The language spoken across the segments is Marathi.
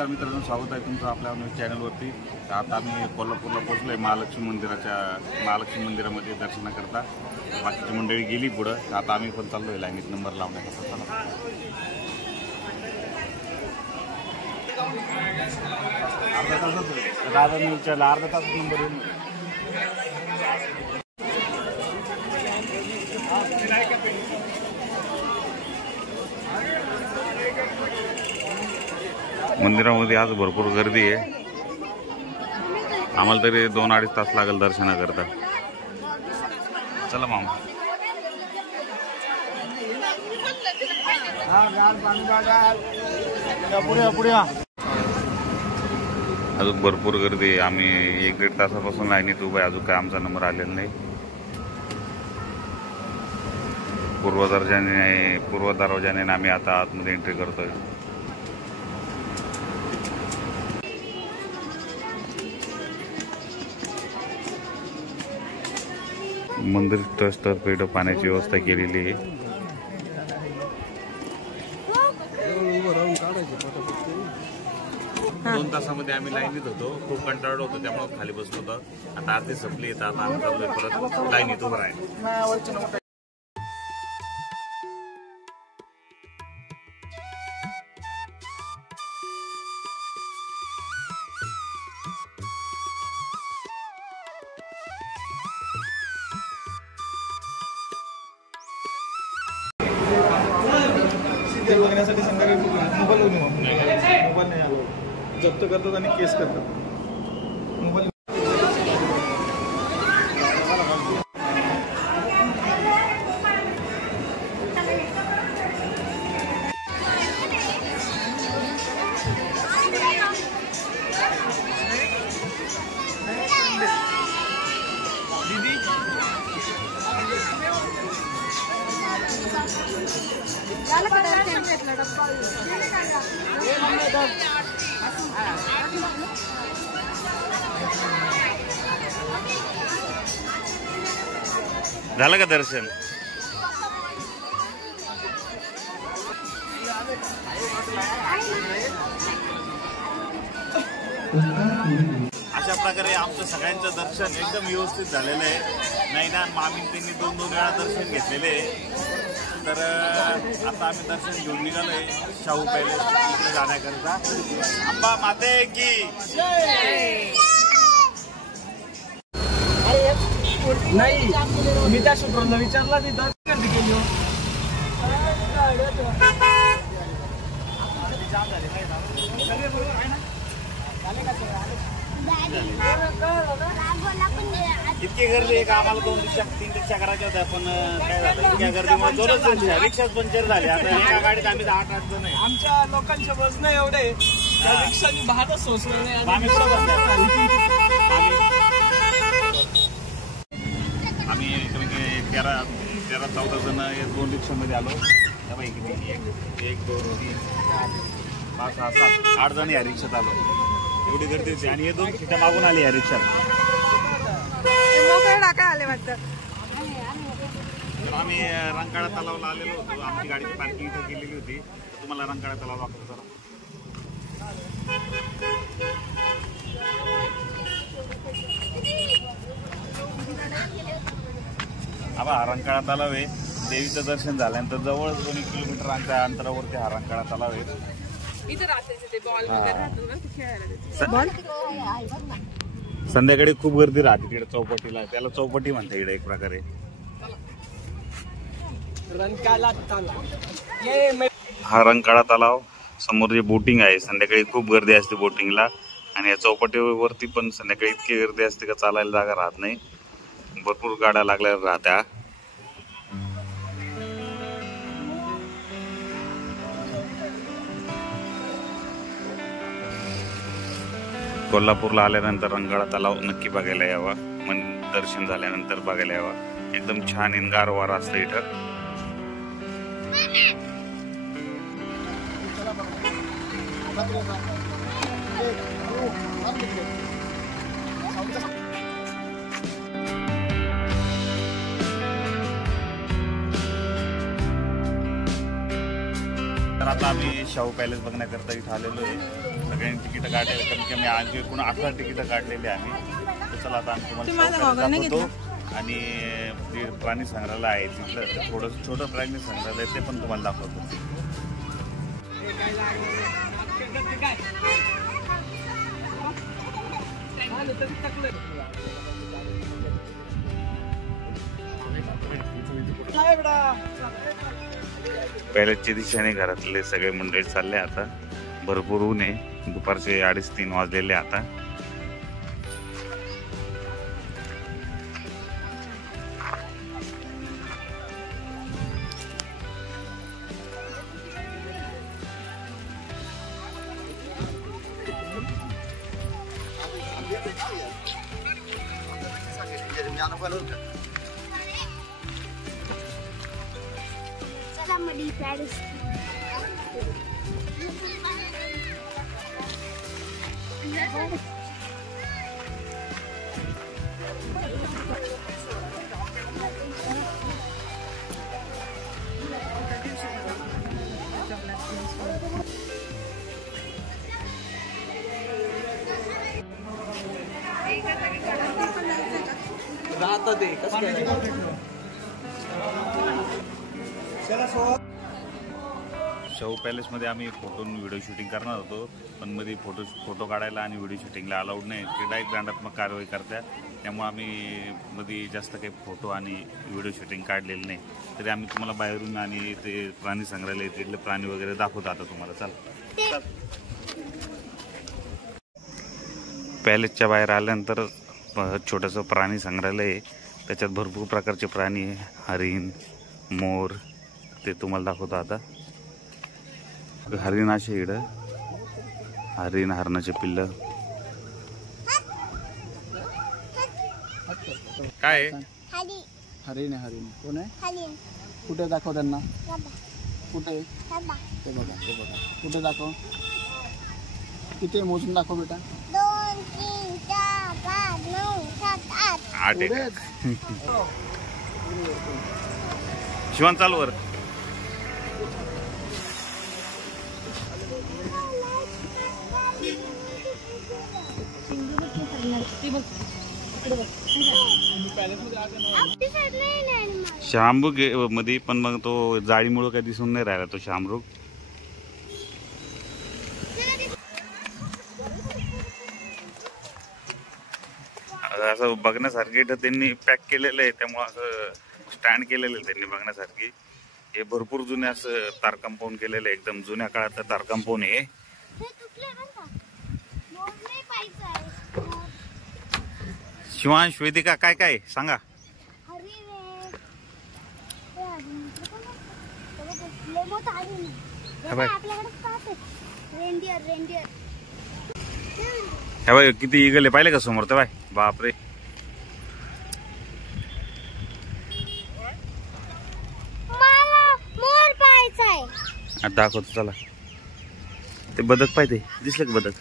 नमस्कार मित्रांनो, स्वागत आहे तुमचं आपल्या न्यूज चॅनलवरती. आता आम्ही कोल्हापूरला पोहोचलो आहे महालक्ष्मी मंदिरामध्ये दर्शनाकरता. बाकीची मंडळी गेली पुढं, आता आम्ही पण चाललो आहे लाईनीत नंबर लावण्याकरता. अर्धा तासच दादांनी विचारला, अर्धा तास नंबर येऊन मंदिरामध्ये आज भरपूर गर्दी आहे. आम्हाला तरी 2-2.5 तास लागेल दर्शनाकरता. चला मामा. अजून भरपूर गर्दी आहे. आम्ही 1-1.5 तासापासून लाईनीत उभा आहे. अजून काय आमचा नंबर आलेला नाही. पूर्व दरवाजाने आम्ही आता आतमध्ये एंट्री करतोय. मंदिर ट्रस्टतर्फे पाण्याची व्यवस्था केलेली आहे. 2 तासामध्ये आम्ही लाईनीत होतो. खूप कंटाळलो होतो, त्यामुळे खाली बसलो होतो. आता आरती संपली, आता आम्ही चाललोय परत लाईनीत उभं राहील. बघण्यासाठी संध्याकाळी मोबाईल नाही आलो, जप्त करतात आणि केस करतात. मोबाईल झालं का दर्शन? अशा प्रकारे आमचं सगळ्यांचं दर्शन एकदम व्यवस्थित झालेलं आहे. नाही ना, मामी त्यांनी 2-2 वेळा दर्शन घेतलेले आहे. तर आता आम्ही दर्शन घेऊन निघालोय शाहू पॅलेस इकडे जाण्याकरिता. अंबा माते की नाही. मी त्या शुक्रला विचारला, तिथं गर्दी केली. इतकी गर्दी आहे का आम्हाला 2-3 रिक्षा करायच्या होत्या, पण काय झालं, इतक्या गर्दीमुळे 2 रिक्षाच पंक्चर झाले. आता एका गाडीत आम्ही 8-8 जण आहे. आमच्या लोकांच्या वजन एवढे रिक्षानी भातच सोसलं नाही. आम्ही 13-14 जण 2 रिक्षामध्ये आलो. त्यापैकी 1, 2, 3, 4, 5, 6, 7, 8 जण या रिक्षात आलो. एवढी गर्दी होती आणि हे 2 सीटा मागून आली या रिक्षात. आले वाटतं. आम्ही रंकाळा तलावला आलेलो होतो. आमची गाडीची पार्किंग इथं केलेली होती. तुम्हाला रंकाळा तलाव दाखवतो जरा. हा रंकाळा तलाव आहे. देवीचं दर्शन झाल्यानंतर जवळच 2 किलोमीटर अंतरावरती हा रंकाळा तलाव आहे. संध्याकाळी खूप गर्दी राहते तिकडे चौपाटीला. त्याला चौपाटी म्हणते इकडे एक प्रकारे. हा रंकाळा तलाव समोर जे बोटिंग आहे, संध्याकाळी खूप गर्दी असते बोटिंगला. आणि या चौपाटीवरती पण संध्याकाळी इतकी गर्दी असते का चालायला जागा राहत नाही. भरपूर गाड्या लागल्या राहत्या. कोल्हापूरला आल्यानंतर रंकाळा तलाव नक्की बघायला यावा. दर्शन झाल्यानंतर बघायला यावा. एकदम छान हिनगार वारा असतं इथं. आता आम्ही शाहू पॅलेस बघण्याकरता इथं आलेलो आहे. सगळ्यांनी तिकीटं काढलेली, कमी कमी आज एकूण 18 तिकीटं काढलेली आम्ही. तर चला आता आम्ही तुम्हाला शाहू पॅलेस दाखवतो आणि जे प्राणी संग्रहालय आहे तिथलं थोडंसं छोटं प्राणी संग्रहालय ते पण तुम्हाला दाखवतो. पॅलेसच्या दिशेने घरातले सगळे मंडळी चालले. आता भरपूर ऊन आहे, दुपारचे 2:30-3 वाजलेले आता. शाहू पॅलेसमध्ये आम्ही फोटो व्हिडिओ शूटिंग करणार होतो, पण मध्ये फोटो काढायला आणि व्हिडिओ शूटिंगला अलाउड नाही. ते डायरेक्ट दंडात्मक कारवाई करतात. त्यामुळे आम्ही मध्ये जास्त काही फोटो आणि व्हिडिओ शूटिंग काढलेलं नाही. तरी आम्ही तुम्हाला बाहेरून आणि ते प्राणी संग्रहालय तिथले प्राणी वगैरे दाखवतो आता तुम्हाला. चल. पॅलेसच्या बाहेर आल्यानंतर छोटंसं प्राणी संग्रहालय आहे. त्याच्यात भरपूर प्रकारचे प्राणी आहे, हरिण, मोर, ते तुम्हाला दाखवतो आता. हरिणाचे इड, हरिण, हरणाचे पिल्ल. काय हरिण आहे. हरिण कोण आहे? कुठे दाखव त्यांना. कुठे? ते बघा, ते बघा. कुठे दाखव? किती मोजून दाखव बेटा. 2 3 4 5 9 7 8 शिवान चालू वर. शामरुग मध्ये, पण मग तो जाळीमुळे काही दिसून नाही राहिला तो शामरुग. असं बघण्यासारखे त्यांनी पॅक केलेलं आहे, त्यामुळे असं स्टँड केलेलं आहे त्यांनी बघण्यासारखी. हे भरपूर जुने असं तार कंपाऊंड केलेलं आहे, एकदम जुन्या काळातलं तार कंपाऊंड आहे. शिवांश, वेदिका, काय काय सांगा. हे बाय किती इगल आहे पाहिले का समोर. तर बाय बापरे. आता दाखवतो चला. ते बदक पाहिजे, दिसलं का बदक.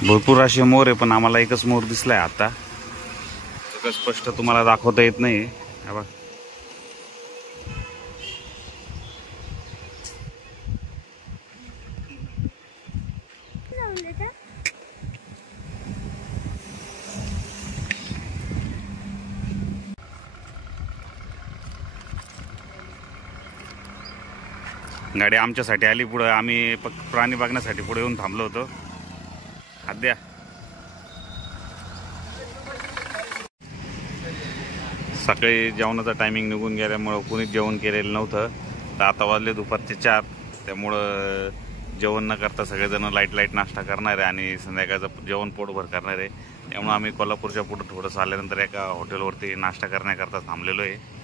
भरपूर असे मोर आहे, पण आम्हाला एकच मोर दिसलाय आता. स्पष्ट तुम्हाला दाखवता येत नाही. गाडी आमच्यासाठी आली पुढे. आम्ही प्राणी बघण्यासाठी पुढे येऊन थांबलो होतो. आद्या सकाळी जेवणाचा टायमिंग निघून गेल्यामुळं कोणीच जेवण केलेलं नव्हतं. तर आता वाजले दुपारचे 4. त्यामुळं जेवण न करता सगळेजण लाईट नाश्ता करणार आहे आणि संध्याकाळचं जेवण पोटभर करणार आहे. त्यामुळे आम्ही कोल्हापूरच्या पुढे थोडंसं आल्यानंतर एका हॉटेलवरती नाश्ता करण्याकरता थांबलेलो आहे.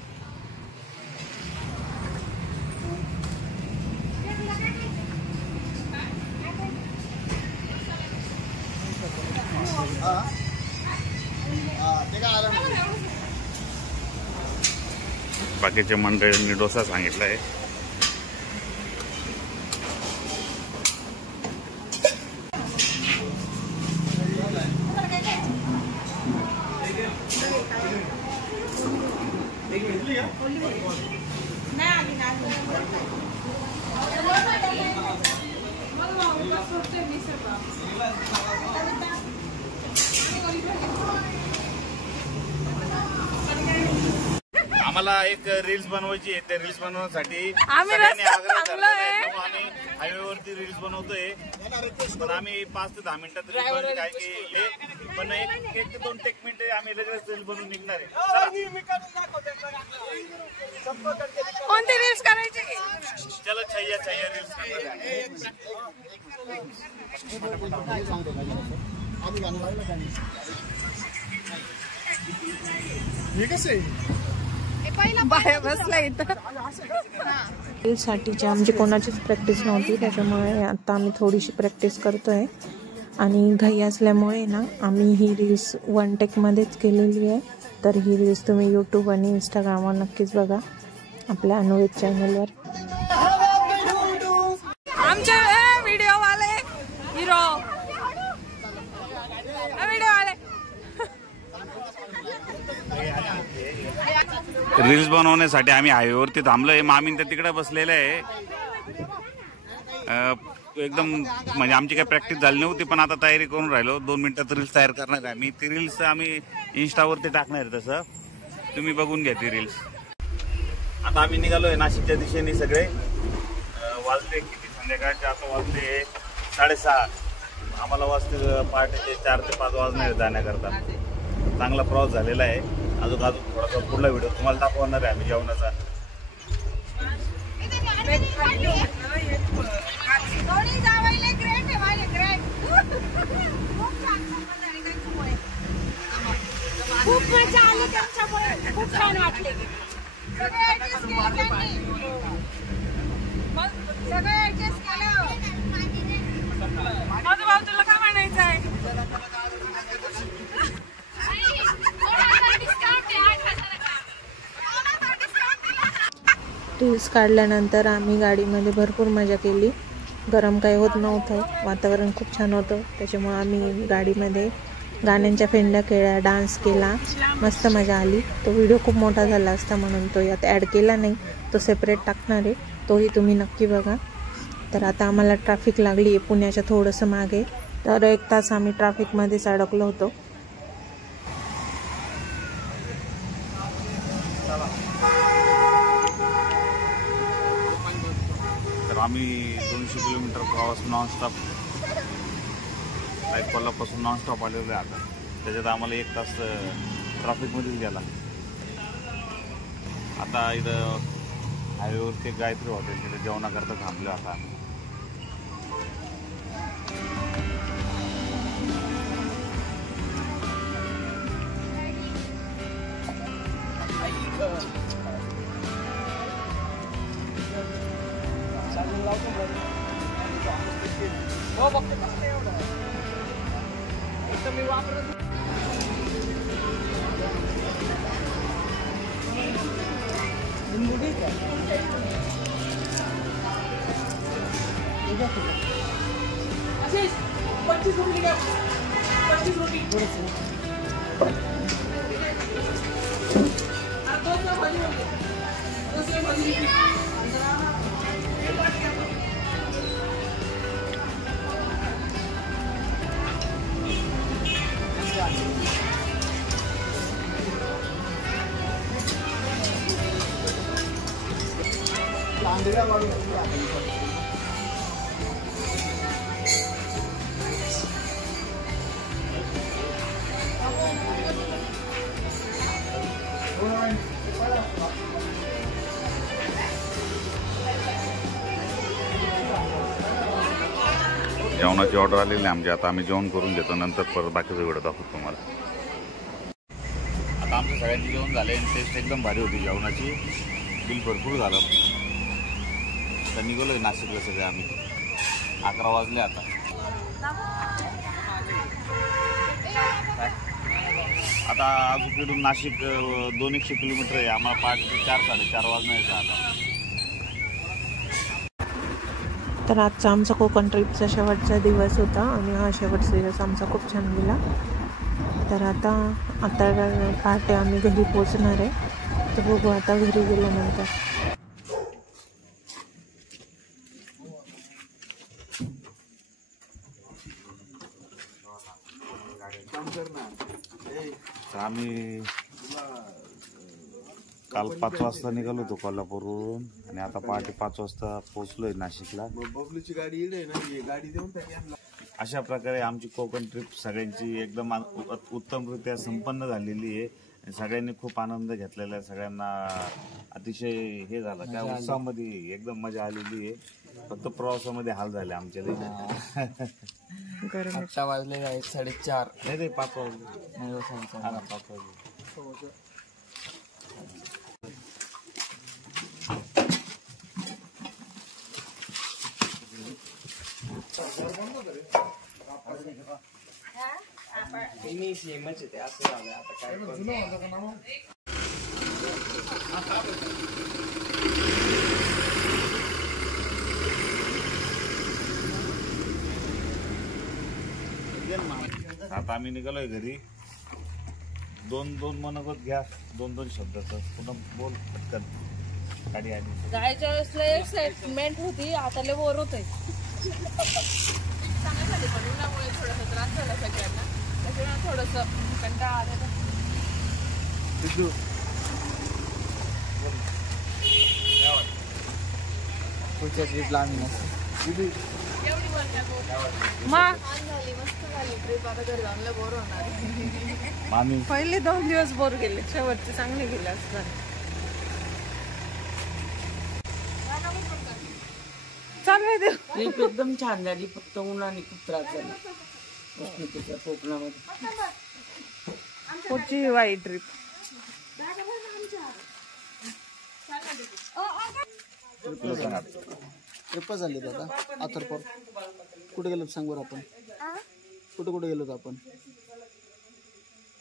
बाकीच्या मंडळींनी डोसा सांगितला आहे. आम्हाला एक रील्स बनवायची आहे. त्या रील्स बनवण्यासाठी आम्ही हायवेवरती रील्स बनवतोय. पण आम्ही 5 ते 10 मिनिटात रील्स बनवली काय की पण 1 ते 2 मिनिटं आम्ही लगेच रील्स बनवून निघणार आहे. कोणती रील्स करायची? चला छैया छैया रील्स बाहेर बसला इथं. रील्ससाठीची आमची कोणाचीच प्रॅक्टिस नव्हती, त्याच्यामुळे आता आम्ही थोडीशी प्रॅक्टिस करतोय. आणि घाई असल्यामुळे ना आम्ही ही रील्स 1 टेकमध्येच केलेली आहे. तर ही रील्स तुम्ही यूट्यूब आणि इंस्टाग्रामवर नक्कीच बघा, आपल्या अनुवेद चॅनलवर. आमचे व्हिडिओ वाले हिरो व्हिडिओ वाले रील्स बनवण्यासाठी आम्ही हायवेवरती थांबलोय. मामीन तर तिकडे बसलेलं आहे. एकदम म्हणजे आमची काही प्रॅक्टिस झाली नव्हती, पण आता तयारी करून राहिलो. 2 मिनिटात रील्स तयार करणार आहे आम्ही. ती रील्स आम्ही इंस्टावरती टाकणार आहे. तसं तुम्ही बघून घ्या ती रील्स. आता आम्ही निघालोय नाशिकच्या दिशेने सगळे. वाजले किती संध्याकाळचे? आता वाजले 6:30. आम्हाला वाजते पहाटेचे 4 ते 5 वाजणार जाण्याकरता. चांगला प्रवास झालेला आहे. अजून थोडासा पुढला व्हिडिओ तुम्हाला दाखवणार आहे आम्ही जेवणाचा. खूप मजा आली त्यांच्यामुळे. खूप छान वाटले. सगळे ऍडजस्ट केलं. आजूबाजूला काय म्हणायचं आहे? रील्स काढल्यानंतर आम्ही गाडीमध्ये भरपूर मजा केली. गरम काही होत नव्हतं, वातावरण खूप छान होतं. त्याच्यामुळे आम्ही गाडीमध्ये गाण्यांच्या फेंड्या खेळल्या, डान्स केला, मस्त मजा आली. तो व्हिडिओ खूप मोठा झाला असता म्हणून तो यात ॲड केला नाही. तो सेपरेट टाकणार आहे, तोही तुम्ही नक्की बघा. तर आता आम्हाला ट्रॅफिक लागली आहे पुण्याच्या थोडंसं मागे. तर 1 तास आम्ही ट्रॅफिकमध्येच अडकलो होतो. तर आम्ही 200 किलोमीटर प्रवास नॉनस्टॉप कोल्हापूरपासून नॉनस्टॉप आलेलो आहे. आता त्याच्यात आम्हाला 1 तास ट्रॅफिकमध्येच गेला. आता इथं हायवेवरती गायत्री हॉटेल तिथे जेवणाकरता थांबलो आता आम्ही. जेवणाची ऑर्डर आलेली आहे आमची. आता आम्ही जेवण करून घेतो, नंतर परत बाकीचं व्हिडिओ दाखवतो तुम्हाला. आता आमचं सगळ्यांचे जेवण झाले आणि टेस्ट एकदम भारी होती जेवणाची. बिल भरपूर झालं. तर निघालोय नाशिकला सगळे आम्ही. 11 वाजले आता. आता अजून इकडून नाशिक 200 किलोमीटर आहे. आम्हाला पहाटे 4-4:30 वाजणार आहे आता. तर आजचा आमचा कोकण ट्रिपचा शेवटचा दिवस होता आणि हा शेवटचा दिवस आमचा खूप छान गेला. तर आता पहाटे आम्ही घरी पोचणार आहे. तर बघू आता घरी गेल्यानंतर. आम्ही काल 5 वाजता निघालो होतो कोल्हापूरवरून आणि आता पहाटे 5 वाजता पोहोचलोय नाशिकला. बबलूची गाडी येईल ना, गाडी देऊन टाकी. अशा प्रकारे आमची कोकण ट्रिप सगळ्यांची एकदम उत्तमरित्या संपन्न झालेली आहे. सगळ्यांनी खूप आनंद घेतलेला आहे. सगळ्यांना अतिशय हे झालं त्या उत्साहामध्ये एकदम मजा आलेली आहे. फक्त प्रवासामध्ये हाल झाले आमच्या. आता वाजले आहेत 4:30. नाही 5 वाजले. 5 वाजले. आता आम्ही निघालोय घरी. 2-2 मनोगत घ्या, 2-2 शब्दाचं. पुन्हा बोल पटकन. गाडी आली. जायच्या वेळेसला एक्साइटमेंट होती, आता लय बोर होतंय. चांगल्यासाठी पण उन्हामुळे थोडासा त्रास झाला सगळ्यांना, त्याच्यामुळे थोडंसं कंटाळा आलेला. पुढच्या ट्रिपला आम्ही नसतो. मामी पहिले 2 दिवस बोर गेले, शेवटचे चांगले गेले असतात. चालू ट्रिप एकदम छान झाली. फक्त उन्हाने खूप त्रास झाला उष्णतेच्या कोकणामध्ये. पुढची वाईट ट्रिप. ट्रिप झाली दादा. आथरपूर कुठे गेलो सांग बरं आपण. कुठे गेलो आपण.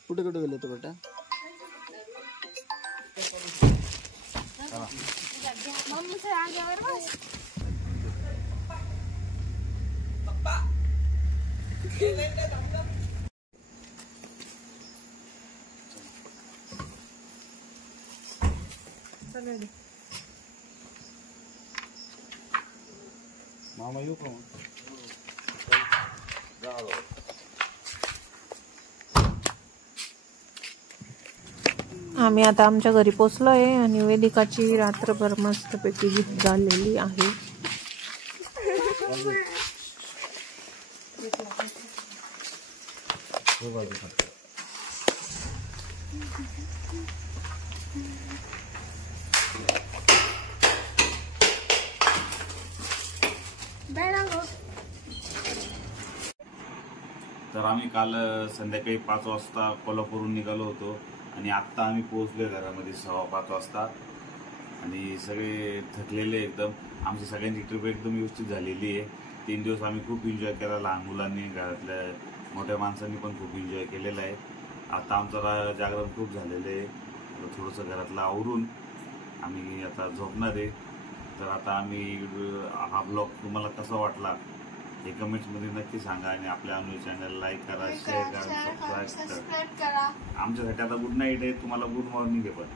कुठे गेलो होतो बेटा. मामा येऊ का? आम्ही आता आमच्या घरी पोचलो आहे आणि वेदिकाची रात्रभर मस्तपैकी झोप झालेली आहे. तर आम्ही काल संध्याकाळी 5 वाजता कोल्हापूरहून निघालो होतो आणि आत्ता आम्ही पोहोचलोय घरामध्ये 5:15 वाजता. आणि सगळे थकलेले एकदम. आमची सगळ्यांची ट्रिप एकदम व्यवस्थित झालेली आहे. 3 दिवस आम्ही खूप एन्जॉय केला. लहान मुलांनी, घरातल्या मोठ्या माणसांनी पण खूप एन्जॉय केलेला आहे. आता आमचं जागरण खूप झालेलं आहे. थोडंसं घरातलं आवरून आम्ही आता झोपणार आहे. तर आता आम्ही हा ब्लॉग तुम्हाला कसा वाटला हे कमेंट्समध्ये नक्की सांगा. आणि आपल्या अनु चॅनल लाईक करा, शेअर करा, सबस्क्राईब करा. आमच्यासाठी आता गुड नाईट आहे. तुम्हाला गुड मॉर्निंग आहे. पण